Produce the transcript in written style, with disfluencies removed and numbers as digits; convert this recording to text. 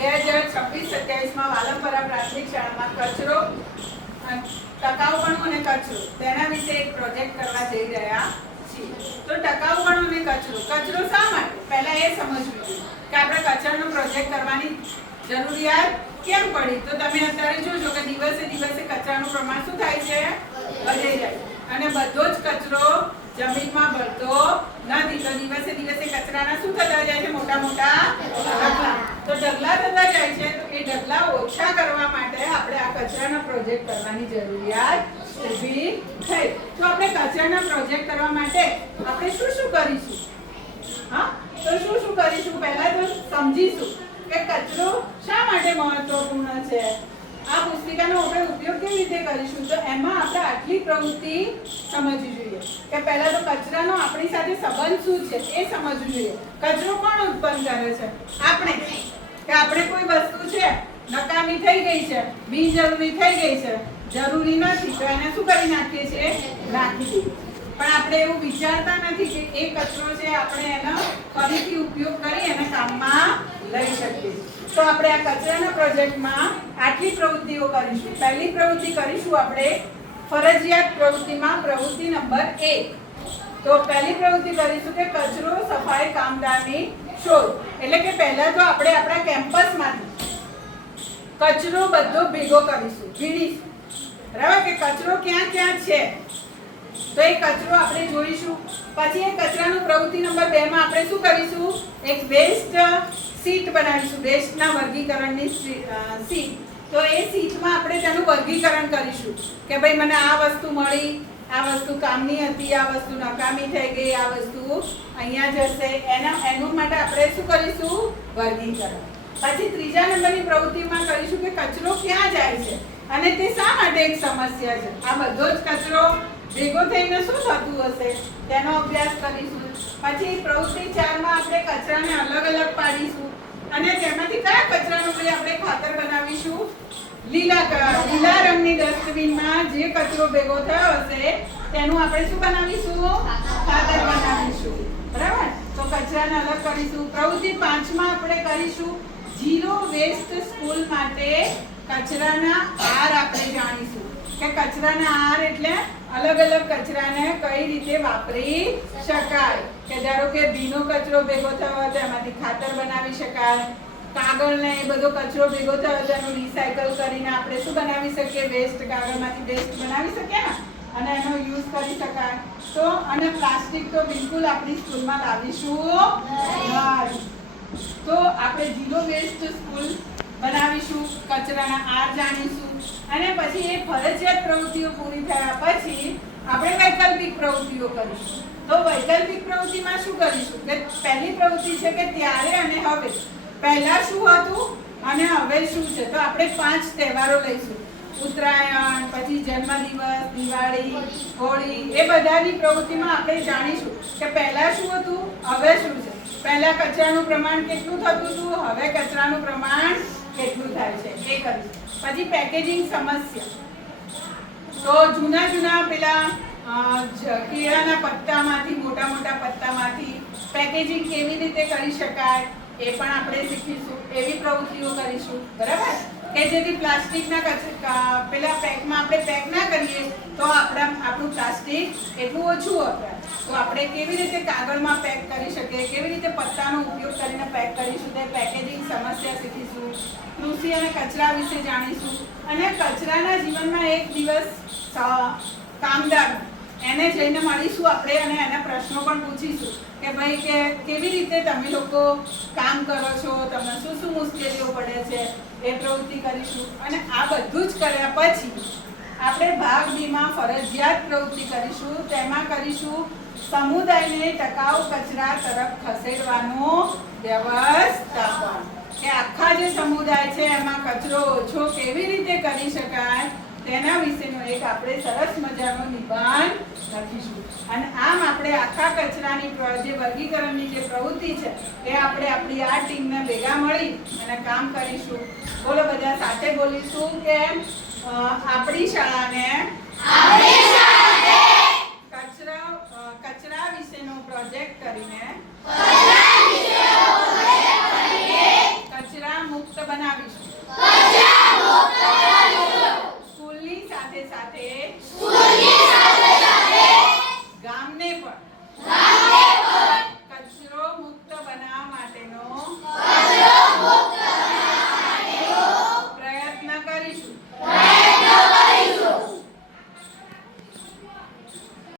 2026-27 વાલમપરા પ્રાથમિક શાળામાં કચરો, ટકાઉપણું અને કચરો તેના વિશે એક પ્રોજેક્ટ કરવા જઈ રહ્યા છીએ. તો ટકાઉપણું અને કચરો શા માટે? પહેલા એ સમજવું કે આપણે કચરાનો પ્રોજેક્ટ કરવાની જરૂરિયાત કેમ પડી. તો તમે અત્યારે જોજો કે દિવસે દિવસે કચરાનું પ્રમાણ શું થાય છે? વધી જાય અને બધો જ કચરો જમીનમાં ભળતો નથી. તો દિવસે દિવસે કચરાના શું થતા જાય છે? મોટા મોટા ઢગલા. તો ઢગલા થતા જાય છે. તો એ ઢગલા ઓછા કરવા માટે આપણે આ કચરાનો પ્રોજેક્ટ કરવાની જરૂરિયાત ઊભી થઈ. તો આપણે કચરાનો પ્રોજેક્ટ કરવા માટે આપણે શું શું કરીશું? હા, તો શું કરીશું? પહેલા તો સમજીશું કે કચરો શા માટે મહત્વપૂર્ણ છે. આ પુસ્તિકાનો આપણે ઉપયોગ કેવી રીતે કરીશું? તો એમાં આપણે આટલી પ્રવૃત્તિ સમજવી જોઈએ કે પહેલા તો કચરાનો આપણી સાથે સંબંધ શું છે એ સમજવું જોઈએ. કચરો કોણ ઉત્પન્ન કરે છે? આપણે. કે આપણે કોઈ વસ્તુ છે નકામી થઈ ગઈ છે, બિનજરૂરી થઈ ગઈ છે, જરૂરી નથી, તો એને શું કરી નાખીએ છીએ? નાખી દઈએ. પણ આપણે એવું વિચારતા નથી કે એ કચરો છે આપણે એનો ફરીથી ઉપયોગ કરી એને કામમાં લઈ શકીએ. તો આપણે આ કચરાના પ્રોજેક્ટમાં આટલી પ્રવૃત્તિઓ કરીશું. પહેલી પ્રવૃત્તિ કરીશું આપણે ફરજિયાત પ્રવૃત્તિમાં પ્રવૃત્તિ નંબર 1. તો પહેલી પ્રવૃત્તિ કરીશું કે કચરો સફાઈ કામદારની શોધ. એટલે કે પહેલા તો આપણે આપણા કેમ્પસમાંથી કચરો બધો ભેગો કરીશું, વીણીશું. બરાબર? કે કચરો ક્યાં ક્યાં છે તો એ કચરો આપણે જોઈશું. પછી એ કચરાનું પ્રવૃત્તિ નંબર 2 માં આપણે શું કરીશું? એક વેસ્ટ શીટ બનાવીશું, વેસ્ટના વર્ગીકરણની શીટ. તો એ શીટમાં આપણે તેનું વર્ગીકરણ કરીશું કે ભાઈ મને આ વસ્તુ મળી, આ વસ્તુ કામની હતી, આ વસ્તુ નકામી થઈ ગઈ, આ વસ્તુ અહીંયા જશે. એનું માટે આપણે શું કરીશું? વર્ગીકરણ. પછી ત્રીજા નંબરની પ્રવૃત્તિમાં કરીશું કે કચરો ક્યાં જાય છે અને તે શા માટે એક સમસ્યા છે. આ બધો જ કચરો ભેગો થઈને શું થતું હશે તેનો અભ્યાસ કરીશું. પછી પ્રવૃત્તિ 4 માં આપણે કચરાને અલગ અલગ પાડીશું અને તેમાંથી કયા કચરાનું આપણે ખાતર બનાવીશું? લીલા રંગની ડસ્ટબિનમાં જે કચરો ભેગો થયો હશે તેનું આપણે શું બનાવીશું? ખાતર બનાવીશું. બરાબર? તો કચરાને અલગ કરીશું. પ્રવૃત્તિ 5 માં આપણે કરીશું ઝીરો વેસ્ટ સ્કૂલ માટે કચરાના આર આપણે જાણીશું કે કચરાના આર એટલે અલગ અલગ કચરાને કઈ રીતે વાપરી શકાય. કે ધારો કે ભીનો કચરો ભેગો થયો હોય તો એમાંથી ખાતર બનાવી શકાય. કાગળને એ બધો કચરો ભેગો થયો તો એનું રિસાયકલ કરીને આપણે શું બનાવી શકીએ? વેસ્ટ, કાગળમાંથી વેસ્ટ બનાવી શકીએ ને અને એનો યુઝ કરી શકાય. તો અને પ્લાસ્ટિક તો બિલકુલ આપણી સ્કૂલમાં લાવીશું નહીં. તો આપણે ઝીરો વેસ્ટ સ્કૂલ બનાવીશું, કચરાના આર જાણીશું અને પછી એ ફરજિયાત પ્રવૃત્તિઓ પૂરી થયા પછી આપણે વૈકલ્પિક પ્રવૃત્તિઓ કરીશું. તો વૈકલ્પિક પ્રવૃત્તિમાં શું કરીશું? કે પહેલી પ્રવૃત્તિ છે કે ત્યારે અને હવે. પહેલા શું હતું અને હવે શું છે? તો આપણે 5 તહેવારો લઈશું. ઉત્તરાયણ, પછી જન્મદિવસ, દિવાળી, હોળી, એ બધાની પ્રવૃત્તિમાં આપણે જાણીશું કે પહેલા શું હતું, હવે શું છે. પહેલા કચરાનું પ્રમાણ કેટલું થતું હતું, હવે કચરાનું પ્રમાણ કેટલું થાય છે એ કરીશું. પછી પેકેજિંગ સમસ્યા. તો જૂના પેલા કેળાના પત્તામાંથી, મોટા પત્તામાંથી પેકેજિંગ કેવી રીતે કરી શકાય એ પણ આપણે શીખીશું. એવી પ્રવૃત્તિઓ કરીશું. બરાબર? કે જેથી પ્લાસ્ટિકના પેલા પેકમાં આપણે પેક ના કરીએ તો આપણું પ્લાસ્ટિક એટલું ઓછું વપરાય. તો આપણે કેવી રીતે કાગળમાં પેક કરી શકીએ, કેવી રીતે પત્તાનો ઉપયોગ કરીને પેક કરીશું તે પેકેજિંગ સમસ્યા શીખીશું. કૃષિ અને કચરા વિશે જાણીશું અને કચરાના જીવનમાં એક દિવસ કામદાર એને જઈને મળીશું આપણે અને એના પ્રશ્નો પણ પૂછીશું કે ભાઈ કે કેવી રીતે તમે લોકો કામ કરો છો, તમને શું મુશ્કેલીઓ પડે છે એ પ્રવૃત્તિ કરીશું. અને આ બધું જ કર્યા પછી આપણે ભાગ 2 માં ફરજિયાત પ્રવૃત્તિ કરીશું. તેમાં કરીશું સમુદાયને ટકાઉ કચરા તરફ ખસેડવાનું વ્યવસ્થાપન. કે આખા જે સમુદાય છે એમાં કચરો ઓછો કેવી રીતે કરી શકાય તેના વિશેનો એક આપણે સરસ મજાનો નિબંધ લખીશું. અને આમ આપણે આખા કચરાની જે વર્ગીકરણની જે પ્રવૃત્તિ છે એ આપણે આપણી આ ટીમને ભેગા મળી અને કામ કરીશું. બોલો, બધા સાથે બોલીશું કે આપણી શાળાને કચરા વિશેનો પ્રોજેક્ટ કરીને કચરા મુક્ત બનાવીશું. સ્કૂલની સાથે સાથે ગામને